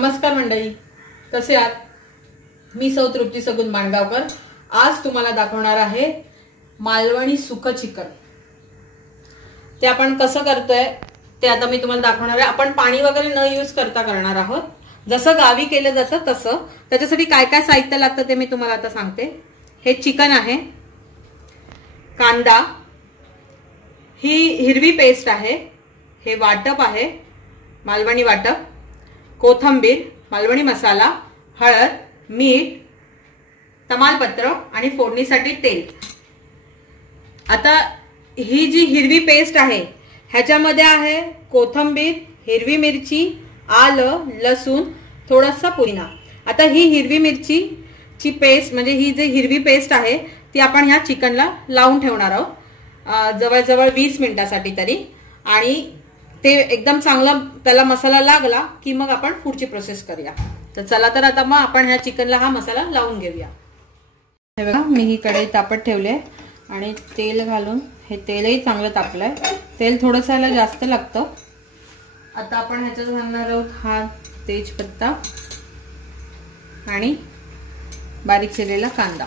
नमस्कार मंडळी, कसे आहात? मी सौ तृप्ती सगुन माणगावकर आज तुम्हाला दाखवणार आहे मालवणी सुकं चिकन। ते आपण कसं करतोय ते आता मी तुम्हाला दाखवणार आहे। आपण पाणी वगैरे न यूज करता करणार आहोत, जसं गावी केलं जातं तसं। त्याच्यासाठी काय काय साहित्य लागतं ते मी तुम्हाला आता सांगते। हे चिकन आहे, कांदा, ही हिरवी पेस्ट आहे, हे वाटप आहे मालवणी वाटप, कोथिंबीर, मालवणी मसाला, हळद, मीठ, तमालपत्र आणि फोडणीसाठी तेल। आता ही जी हिरवी पेस्ट आहे ह्याच्यामध्ये आहे कोथिंबीर, हिरवी मिरची, आलं, लसूण, थोडासा पुदिना। आता ही हिरवी मिरची ची पेस्ट म्हणजे ही जी हिरवी पेस्ट आहे ती आपण ह्या चिकनला लावून ठेवणार आहोत जवळजवळ 20 मिनिटांसाठी तरी। आणि ते एकदम चांगला त्याला मसाला लागला की मग आपण पुढची प्रोसेस करूया। तर चला तर आता मग आपण ह्या चिकनला हा मसाला लावून घेऊया। हे बघा, मी ही कढई तापत ठेवले आणि तेल घालून, हे तेलही चांगलं तापलंय। तेल थोडंसं याला जास्त लागतं। आता आपण ह्याच्यात घालणार आहोत हा तेजपत्ता आणि बारीक चिरलेला कांदा।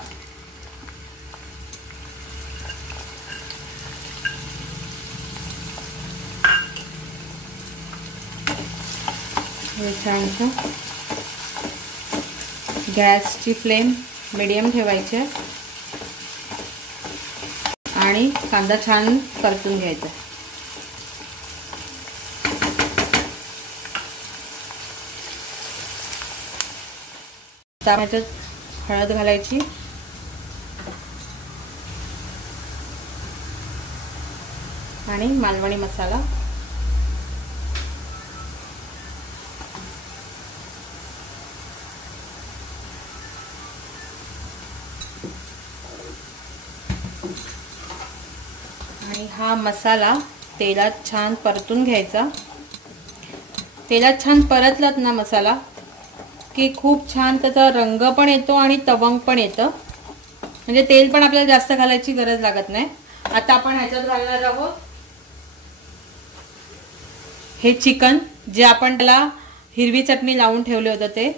छानसं गॅसची फ्लेम मीडियम ठेवायची आणि कांदा छान परतून घ्यायचा। त्यामध्ये हळद घालायची आणि मालवणी मसाला, आणि हा मसाला तेलात छान परतून घ्यायचा। तेलात छान परतलात ना मसाला की खूप छान त्याचा रंग पण येतो आणि तवंग पण येतं, म्हणजे तेल पण आपल्याला जास्त घालायची गरज लागत नाही। आता आपण ह्याच्यात घालणार आहोत हे चिकन, जे आपण त्याला हिरवी चटणी लावून ठेवले होते ते।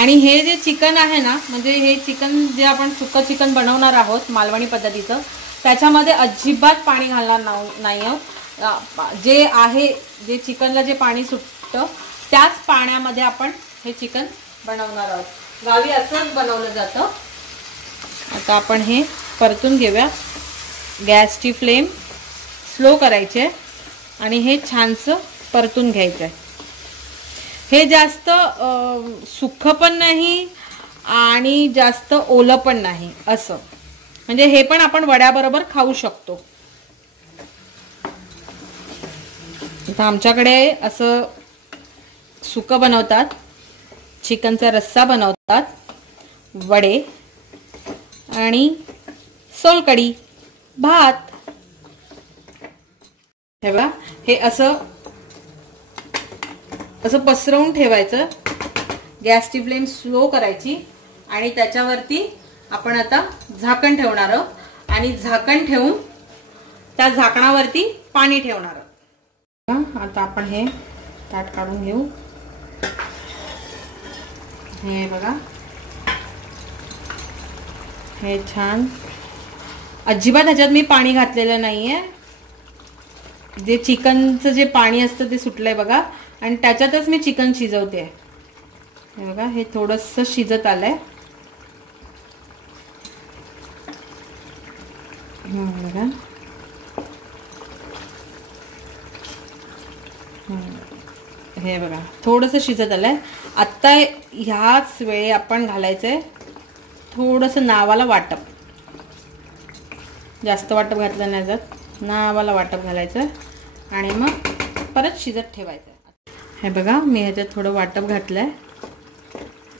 आणि हे जे चिकन आहे ना, म्हणजे हे चिकन जे आपण सुकं चिकन बनवणार आहोत मालवणी पद्धतीचं, त्याच्यामध्ये अजिबात पाणी घालणार नाही आहोत। जे आहे जे चिकनला जे पाणी सुटतं त्याच पाण्यामध्ये आपण हे चिकन बनवणार आहोत। गावी असंच बनवलं जातं। आता आपण हे परतून घेऊया। गॅसची फ्लेम स्लो करायची आणि हे छानसं परतून घ्यायचं। हे जास्त सुक्खं पण नाही आणि जास्त ओलं पण नाही, असं म्हणजे हे पण आपण वड्याबरोबर खाऊ शकतो। आता आमच्याकडे असं सुक्कं बनवतात, चिकनचा रस्सा बनवतात, वडे आणि सोलकढी, भात। हे बघा, हे असं पसरवून ठेवायचं। गॅसची फ्लेम स्लो करायची आणि त्याच्यावरती आपण आता झाकण ठेवणार आहोत आणि झाकण ठेवून त्या झाकणावरती पाणी ठेवणार आहोत। आता आपण हे ताट काढून घेऊ। हे बघा, हे छान, अजिबात ह्याच्यात मी पाणी घातलेलं नाहीये। जे चिकनचं जे पाणी असतं ते सुटलंय बघा, आणि त्याच्यातच मी चिकन शिजवते। हे बघा, हे थोडंसं शिजत आलंय। बघा, हे बघा थोडंसं शिजत आलंय। आता ह्याच वेळी आपण घालायचंय थोडंसं नावाला वाटप। जास्त वाटप घातलं नाही जात, नावाला वाटप घालायचं आणि मग परत शिजत ठेवायचं। हे बघा, मी ह्याच्यात थोडं वाटप घातलंय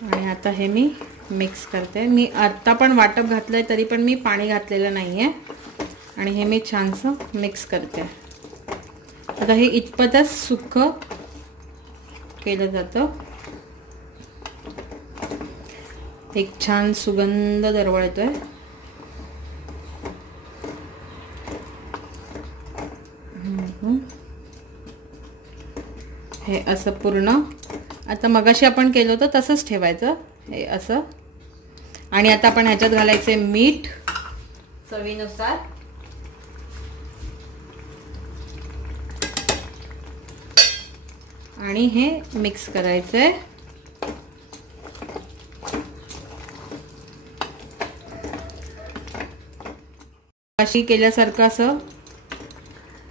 आणि आता हे मी मिक्स करते। मी आता पण वाटप घातलंय तरी पण मी पाणी घातलेलं नाहीये आणि हे मी छानसं मिक्स करते। आता हे इतपतच सुक्कं केलं जातं। एक छान सुगंध दरवळतोय। हे असं पूर्ण आता मगाशी आपण केलं होतं तसंच ठेवायचं हे असं. आणि आता आपण ह्याच्यात घालायचे मीठ चवीनुसार. आणि हे मिक्स करायचंय. अशी केल्यासारखं असं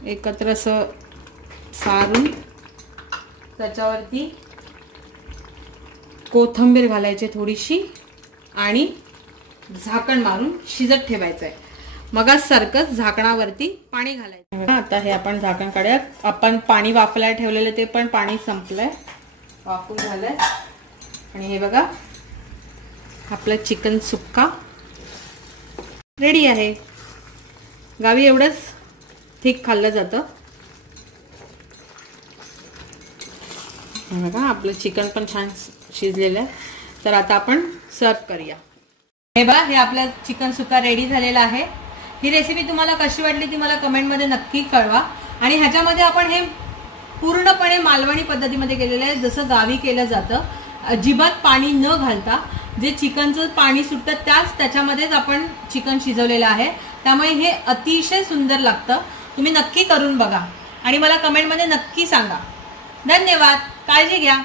एकत्र असं सारून त्याच्यावरती कोथिंबीर घालायची थोडीशी आणि झाकण मारून शिजत ठेवायचंय. मगाच सारखंच झाकणावरती पाणी घालायचं. आता हे आपण झाकण काढूया. आपण पाणी वाफलाय ठेवलेलं ते पण पाणी संपलंय, वाफून झालंय. आणि हे बघा आपलं चिकन सुक्का रेडी आहे. गावी एवढंच थिक खाल्लं जातं. बघा आपलं चिकन पण छान शिजलेलं आहे. तर आता आपण सर्व करूया. हे बघा हे आपलं चिकन सुक्का रेडी झालेला आहे. ही रेसिपी तुम्हाला कशी वाटली ती मला कमेंटमध्ये नक्की कळवा. आणि ह्याच्यामध्ये आपण हे पूर्णपणे मालवणी पद्धतीमध्ये केलेलं आहे, जसं गावी केलं जातं. अजिबात पाणी न घालता जे चिकनचं पाणी सुटतं त्याच्यामध्येच आपण चिकन शिजवलेलं आहे. त्यामुळे हे अतिशय सुंदर लागतं. तुम्ही नक्की करून बघा आणि मला कमेंटमध्ये नक्की सांगा. धन्यवाद. काळजी घ्या.